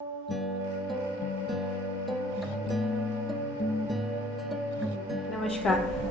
नमस्कार,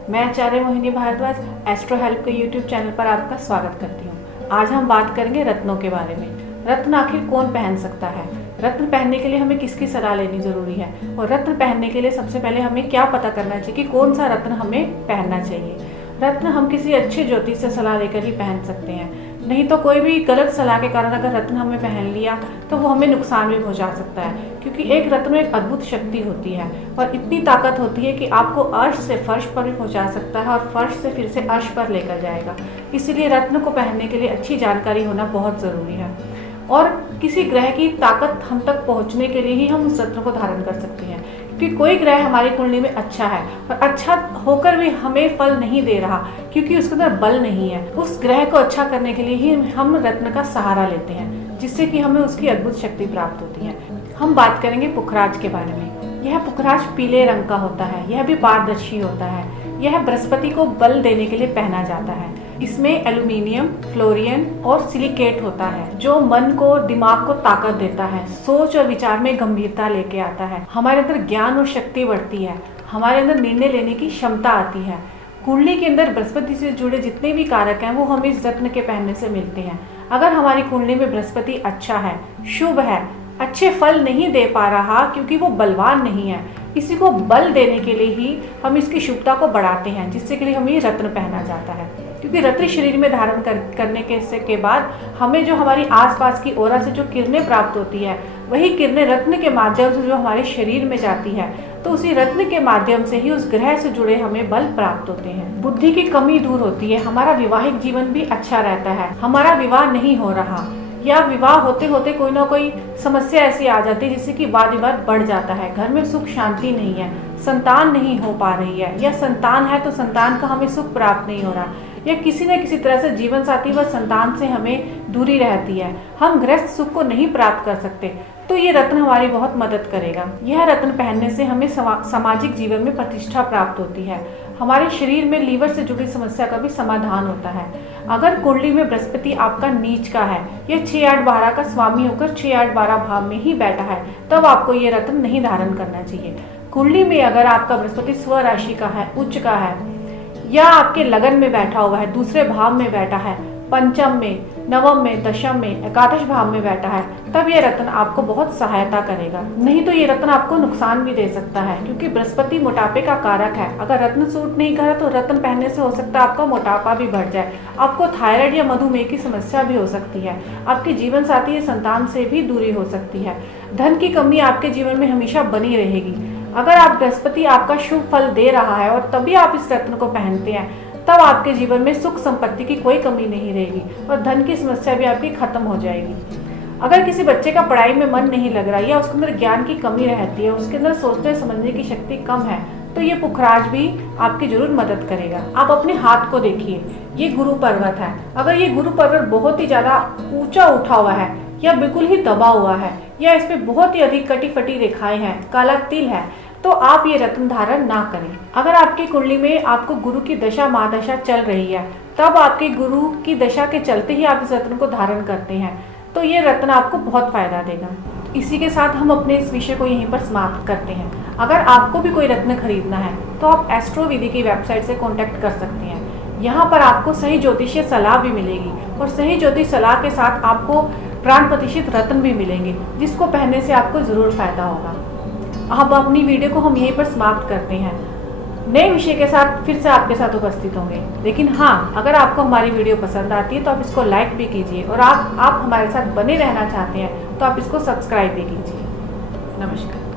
मैं आचार्य Mohini Bhardwaj astro help के यूट्यूब चैनल पर आपका स्वागत करती हूँ। आज हम बात करेंगे रत्नों के बारे में। रत्न आखिर कौन पहन सकता है, रत्न पहनने के लिए हमें किसकी सलाह लेनी ज़रूरी है और रत्न पहनने के लिए सबसे पहले हमें क्या पता करना चाहिए कि कौन सा रत्न हमें पहनना चाहिए। रत्न हम किसी अच्छे ज्योतिष से सलाह लेकर ही पहन सकते हैं, नहीं तो कोई भी गलत सलाह के कारण अगर रत्न हमें पहन लिया तो वो हमें नुकसान भी पहुंचा सकता है, क्योंकि एक रत्न में एक अद्भुत शक्ति होती है और इतनी ताकत होती है कि आपको अर्श से फर्श पर भी पहुंचा सकता है और फर्श से फिर से अर्श पर लेकर जाएगा। इसीलिए रत्न को पहनने के लिए अच्छी जानकारी होना बहुत ज़रूरी है और किसी ग्रह की ताकत हम तक पहुंचने के लिए ही हम उस रत्न को धारण कर सकते हैं, क्योंकि कोई ग्रह हमारी कुंडली में अच्छा है और अच्छा होकर भी हमें फल नहीं दे रहा क्योंकि उसके अंदर बल नहीं है। उस ग्रह को अच्छा करने के लिए ही हम रत्न का सहारा लेते हैं, जिससे कि हमें उसकी अद्भुत शक्ति प्राप्त होती है। हम बात करेंगे पुखराज के बारे में। यह पुखराज पीले रंग का होता है, यह भी पारदर्शी होता है। यह बृहस्पति को बल देने के लिए पहना जाता है। इसमें एल्यूमिनियम, फ्लोरीन और सिलिकेट होता है, जो मन को, दिमाग को ताकत देता है, सोच और विचार में गंभीरता लेके आता है। हमारे अंदर ज्ञान और शक्ति बढ़ती है, हमारे अंदर निर्णय लेने की क्षमता आती है। कुंडली के अंदर बृहस्पति से जुड़े जितने भी कारक हैं वो हमें इस रत्न के पहनने से मिलते हैं। अगर हमारी कुंडली में बृहस्पति अच्छा है, शुभ है, अच्छे फल नहीं दे पा रहा क्योंकि वो बलवान नहीं है, इसी को बल देने के लिए ही हम इसकी शुभता को बढ़ाते हैं, जिससे के लिए हमें ये रत्न पहना जाता है। क्योंकि रत्न शरीर में धारण करने के बाद हमें जो हमारी आसपास की ओरा से जो किरणें प्राप्त होती है, वही किरणें रत्न के माध्यम से जो हमारे शरीर में जाती है, तो उसी रत्न के माध्यम से ही उस ग्रह से जुड़े हमें बल प्राप्त होते हैं। बुद्धि की कमी दूर होती है, हमारा वैवाहिक जीवन भी अच्छा रहता है। हमारा विवाह नहीं हो रहा या विवाह होते होते कोई ना कोई समस्या ऐसी आ जाती है जिससे कि वाद विवाद बढ़ जाता है, घर में सुख शांति नहीं है, संतान नहीं हो पा रही है, या संतान है तो संतान का हमें सुख प्राप्त नहीं हो रहा, या किसी न किसी तरह से जीवन साथी व संतान से हमें दूरी रहती है, हम गृहस्थ सुख को नहीं प्राप्त कर सकते, तो ये रत्न हमारी बहुत मदद करेगा। यह रत्न पहनने से हमें सामाजिक जीवन में प्रतिष्ठा प्राप्त होती है। हमारे शरीर में लीवर से जुड़ी समस्या का भी समाधान होता है। अगर कुंडली में बृहस्पति आपका नीच का है या 6-8-12 का स्वामी होकर 6-8-12 भाव में ही बैठा है, तब आपको ये रत्न नहीं धारण करना चाहिए। कुंडली में अगर आपका बृहस्पति स्व राशि का है, उच्च का है, या आपके लगन में बैठा हुआ है, दूसरे भाव में बैठा है, पंचम में, नवम में, दशम में, एकादश भाव में बैठा है, तब ये रत्न आपको बहुत सहायता करेगा। नहीं तो ये रत्न आपको नुकसान भी दे सकता है, क्योंकि बृहस्पति मोटापे का कारक है। अगर रत्न सूट नहीं करा तो रत्न पहनने से हो सकता है आपका मोटापा भी बढ़ जाए, आपको थायराइड या मधुमेह की समस्या भी हो सकती है, आपके जीवन साथी या संतान से भी दूरी हो सकती है, धन की कमी आपके जीवन में हमेशा बनी रहेगी। अगर आप बृहस्पति आपका शुभ फल दे रहा है और तभी आप इस रत्न को पहनते हैं, तब आपके जीवन में सुख संपत्ति की कोई कमी नहीं रहेगी और धन की समस्या भी आपकी खत्म हो जाएगी। अगर किसी बच्चे का पढ़ाई में मन नहीं लग रहा या उसके अंदर ज्ञान की कमी रहती है, उसके अंदर सोचने समझने की शक्ति कम है, तो ये पुखराज भी आपकी जरूर मदद करेगा। आप अपने हाथ को देखिए, ये गुरु पर्वत है। अगर ये गुरु पर्वत बहुत ही ज्यादा ऊंचा उठा हुआ है या बिल्कुल ही दबा हुआ है या इस पे बहुत ही अधिक कटी फटी रेखाएं हैं, काला तिल है, तो आप ये रत्न धारण ना करें। अगर आपकी कुंडली में आपको गुरु की दशा महादशा चल रही है, तब आपके गुरु की दशा के चलते ही आप इस रत्न को धारण करते हैं, तो ये रत्न आपको बहुत फायदा देगा। इसी के साथ हम अपने इस विषय को यहीं पर समाप्त करते हैं। अगर आपको भी कोई रत्न खरीदना है तो आप एस्ट्रो विधि की वेबसाइट से कॉन्टेक्ट कर सकते हैं। यहाँ पर आपको सही ज्योतिषीय सलाह भी मिलेगी और सही ज्योतिष सलाह के साथ आपको प्राण प्रतिष्ठित रत्न भी मिलेंगे, जिसको पहनने से आपको जरूर फायदा होगा। अब अपनी वीडियो को हम यहीं पर समाप्त करते हैं। नए विषय के साथ फिर से आपके साथ उपस्थित होंगे। लेकिन हाँ, अगर आपको हमारी वीडियो पसंद आती है तो आप इसको लाइक भी कीजिए और आप हमारे साथ बने रहना चाहते हैं तो आप इसको सब्सक्राइब भी कीजिए। नमस्कार।